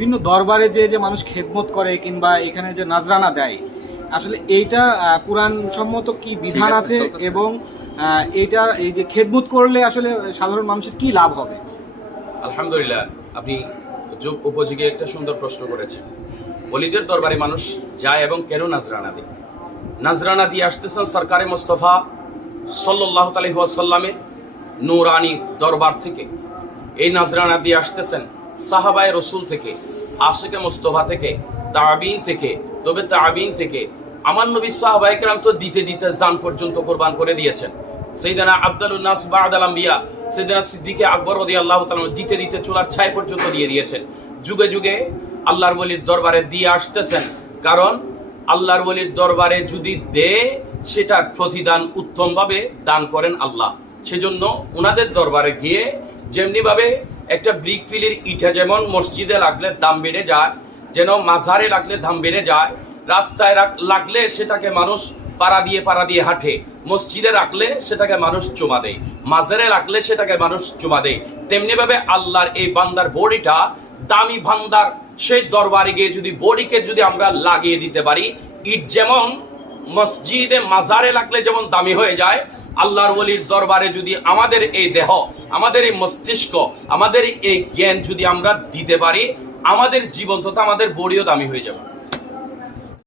বিভিন্ন দরবারে যে যে মানুষ খেদমত করে কিংবা এখানে যে নাজরানা দেয়, আসলে এইটা কোরআন সম্মত কি বিধান আছে এবং এইটা এই যে খেদমত করলে আসলে সাধারণ মানুষের কি লাভ হবে? আলহামদুলিল্লাহ, আপনি যুগ উপযোগী একটা সুন্দর প্রশ্ন করেছেন। ওলিদের দরবারে মানুষ যায় এবং কেন নাজরানা দেয়? নাজরানা দিয়ে আসতেছেন সরকারে মোস্তফা সাল্লাল্লাহু আলাইহি ওয়াসাল্লামের নূরানি দরবার থেকে। এই নাজরানা দিয়ে আসতেছেন সাহাবায়ে রসুল থেকে, আশিকে মোস্তফা থেকে, তাবিন থেকে। তবে তাবিন থেকে আমার নবী সাহাবায়ে কেরাম তো দিতে দিতে জান পর্যন্ত কোরবান করে দিয়েছেন। সাইয়েদনা আফদালুন নাস বা'দাল আম্বিয়া সাইয়েদনা সিদ্দিকে আকবর রাদিয়াল্লাহু তাআলা দিতে দিতে চুলার ছাই পর্যন্ত দিয়ে দিয়েছেন। যুগে যুগে আল্লাহর ওলির দরবারে দিয়ে আসতেছেন, কারণ আল্লাহর ওলির দরবারে যদি দে সেটার প্রতিদান উত্তমভাবে দান করেন আল্লাহ। সেজন্য ওনাদের দরবারে গিয়ে যেমনি ভাবে একটা ব্রিক ফিলির ইটা যেমন মসজিদে লাগলে দাম বেড়ে যায়, যেন মাজারে লাগলে দাম বেড়ে যায়, রাস্তায় লাগলে সেটাকে মানুষ পাড়া দিয়ে হাঁটে, মসজিদে রাখলে সেটাকে মানুষ চুমা দেয়, মাজারে রাখলে সেটাকে মানুষ চুমা দেয়, তেমনি ভাবে আল্লাহর এই বান্দার বডিটা দামি ভান্ডার, সেই দরবারে গিয়ে যদি বডিকে যদি আমরা লাগিয়ে দিতে পারি, ইট যেমন মসজিদে মাজারে লাগলে যেমন দামি হয়ে যায়, আল্লাহর ওলির দরবারে যদি আমাদের এই দেহ, আমাদের এই মস্তিষ্ক, আমাদের এই জ্ঞান যদি আমরা দিতে পারি, আমাদের জীবন তথা আমাদের বডিও দামি হয়ে যাবে।